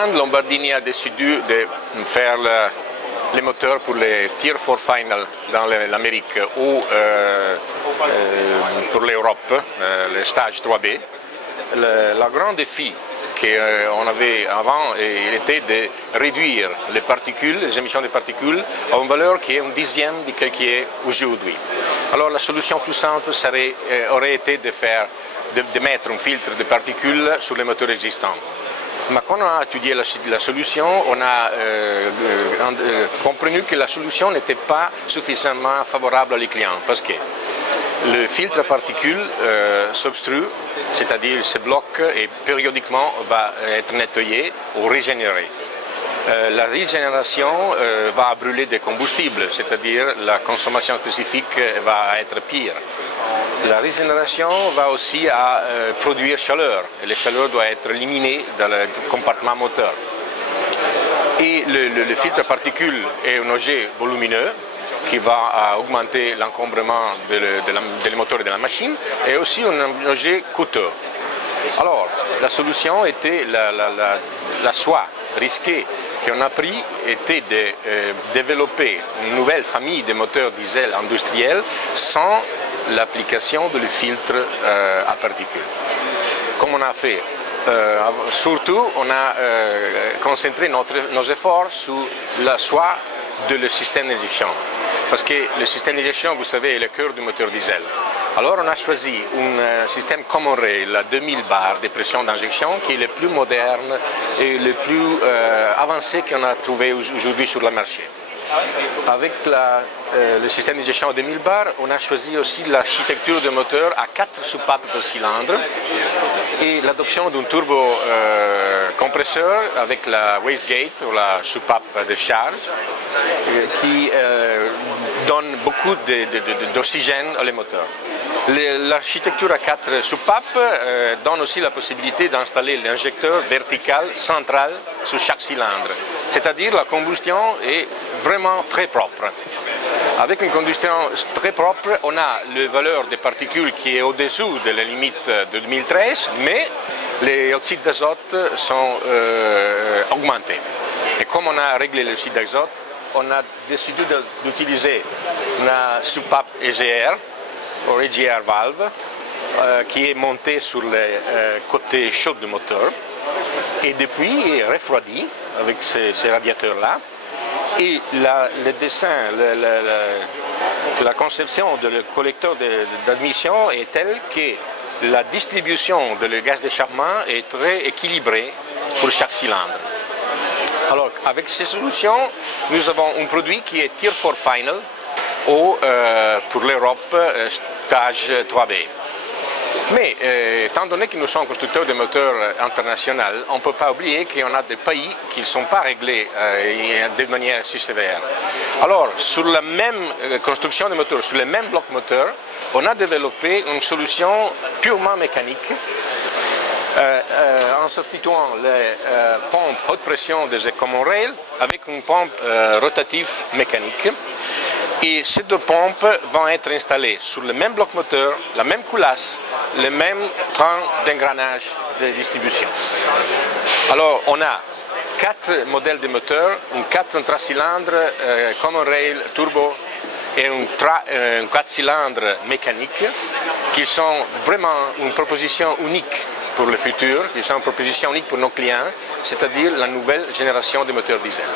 week-end, Lombardini a décidé de faire les moteurs pour les Tier 4 Final dans l'Amérique ou pour l'Europe, le stage 3B. Le grand défi qu'on avait avant était de réduire les particules, les émissions de particules à une valeur qui est un dixième de ce qui est aujourd'hui. Alors la solution plus simple aurait été de mettre un filtre de particules sur les moteurs existants. Mais quand on a étudié la solution, on a compris que la solution n'était pas suffisamment favorable aux clients parce que le filtre à particules s'obstrue, c'est-à-dire se bloque et périodiquement va être nettoyé ou régénéré. La régénération va brûler des combustibles, c'est-à-dire la consommation spécifique va être pire. La régénération va aussi produire chaleur, et la chaleur doit être éliminée dans le compartiment moteur. Et le filtre à particules est un objet volumineux qui va augmenter l'encombrement des moteurs de la machine et aussi un objet coûteux. Alors, la solution était la choix risqué qu'on a pris était de développer une nouvelle famille de moteurs diesel industriels sans l'application de le filtre à particules. Comme on a fait, surtout on a concentré nos efforts sur le choix de le système d'injection. Parce que le système d'injection, vous savez, est le cœur du moteur diesel. Alors on a choisi un système Common Rail à 2000 bars de pression d'injection qui est le plus moderne et le plus avancé qu'on a trouvé aujourd'hui sur le marché. Avec le système d'injection à 2000 bars, on a choisi aussi l'architecture de moteur à 4 soupapes par cylindre et l'adoption d'un turbo compresseur avec la wastegate ou la soupape de charge qui donne beaucoup d'oxygène aux moteurs. L'architecture à 4 soupapes donne aussi la possibilité d'installer l'injecteur vertical central sur chaque cylindre. C'est-à-dire la combustion est vraiment très propre. Avec une combustion très propre, on a la valeur des particules qui est au-dessous de la limite de 2013, mais les oxydes d'azote sont augmentés. Et comme on a réglé l'oxyde d'azote, on a décidé d'utiliser une soupape EGR, ou EGR valve, qui est montée sur le côté chaud du moteur et depuis est refroidi avec ces radiateurs-là. Et le dessin, la conception du collecteur d'admission est telle que la distribution de gaz d'échappement est très équilibrée pour chaque cylindre. Alors, avec ces solutions, nous avons un produit qui est Tier 4 Final ou pour l'Europe, stage 3B. Mais étant donné que nous sommes constructeurs de moteurs internationaux, on ne peut pas oublier qu'il y en a des pays qui ne sont pas réglés de manière si sévère. Alors, sur la même construction de moteurs, sur les mêmes blocs moteurs, on a développé une solution purement mécanique en substituant les pompes haute pression des Common Rail avec une pompe rotative mécanique. Et ces deux pompes vont être installées sur le même bloc moteur, la même coulasse, le même train d'engranage de distribution. Alors on a 4 modèles de moteurs, un 4 cylindres Common Rail turbo et un 4 cylindres mécanique qui sont vraiment une proposition unique pour le futur, qui sont une proposition unique pour nos clients, c'est-à-dire la nouvelle génération de moteurs diesel.